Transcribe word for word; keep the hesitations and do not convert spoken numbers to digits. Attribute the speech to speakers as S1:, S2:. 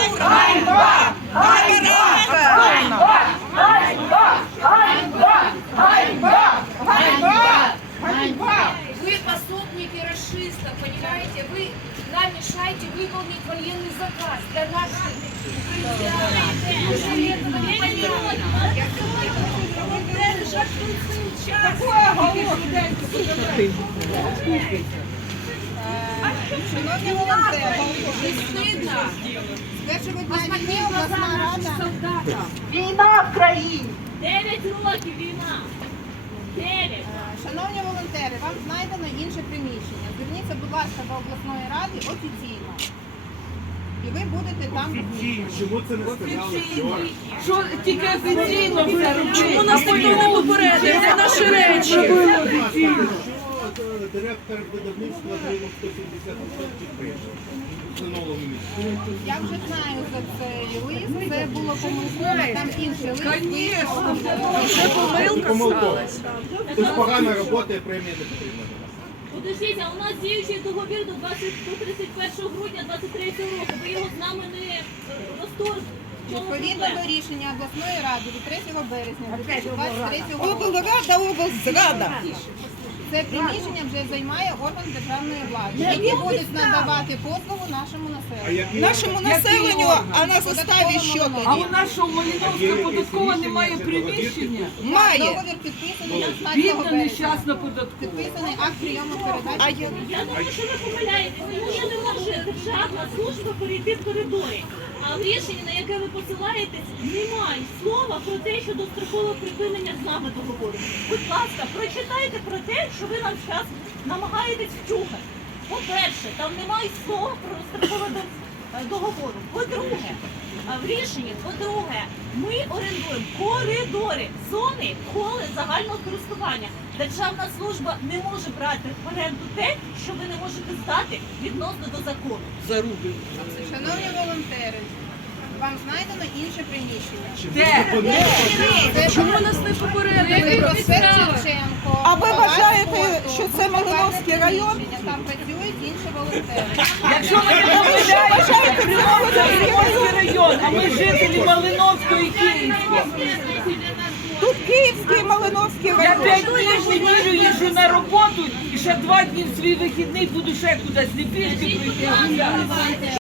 S1: Ганьба! Ганьба! Ганьба! Ганьба! Ганьба!
S2: Вы пособники расистов, понимаете? Вы нам мешаете выполнить военный заказ для наших людей.
S1: Шановні волонтери,
S2: Не стыдно?
S1: з першого дня
S2: Посмотри
S1: війни
S2: в глаза
S1: обласна
S2: нашим
S1: рада.
S2: солдатам.
S1: Війна в країні!
S3: Дев'ять років війна. Дев'ять.
S1: Шановні волонтери, вам знайдено інше приміщення. Зверніться, будь ласка, до обласної ради офіційно. І ви будете там розміщені.
S4: Чому це не сказали вчора?
S5: Що тільки офіційно ви робите? Чому нас ніхто не попередив? Це наші речі.
S4: Директор видавництва отримав сто сімдесят відсотків пише.
S1: Я вже знаю за цей лист, це було помилково, там інший лист.
S5: Звісно, вже помилка
S4: Помилково.
S5: сталася.
S4: Хтось погано працює, премія не потрібна.
S3: Подождіться, у нас діючий договір до двадцять до тридцять першого грудня двадцять третього року. Ви його з нами не розторгли.
S1: Відповідно до рішення обласної ради від третього березня дві тисячі двадцять третього року.
S5: Облрада, облзрада.
S1: Це приміщення вже займає орган державної влади, які будуть надавати послугу нашому
S4: А
S1: населенню.
S4: які
S5: Нашому населенню, а на заставі що
S1: А
S5: тоді?
S1: у
S5: нашого Малиновська податкова немає приміщення? Має.
S1: Договір підписаний шістнадцятого
S5: Бідна
S1: березня.
S5: нещасна податкова.
S1: Підписаний акт прийому передачі.
S3: Я думаю, що ви помиляєтеся, тому що не може державна служба перейти в коридорі. А в рішенні, на яке ви посилаєтесь, немає слова про те, що дострокове припинення з нами договору. Будь ласка, прочитайте про те, що ви нам зараз намагаєтесь втюхати. По-перше, там немає слова про дострокове до- договору. По-друге, а в рішенні, по-друге, ми орендуємо коридори, зони, холи загального користування. Державна служба не може брати в оренду те, що ви не можете здати відносно до закону.
S5: Зарубили.
S1: Шановні волонтери, вам знайдено інше приміщення.
S5: Де? Чому нас не попередили?
S1: Проспект Шевченко.
S5: А ви вважаєте,
S1: Палац
S5: що це
S1: спорту,
S5: Малиновський
S1: приватне
S5: район?
S1: приміщення, Там працюють інші волонтери.
S5: Якщо ви не вважаєте, що це Малиновський район, а ми жителі Малиновського і Київського. Тут Київський і Малиновський район. Я п'ять днів в неділю їжджу на роботу і ще два дні в свій вихідний буду ще кудись не пішки прийти.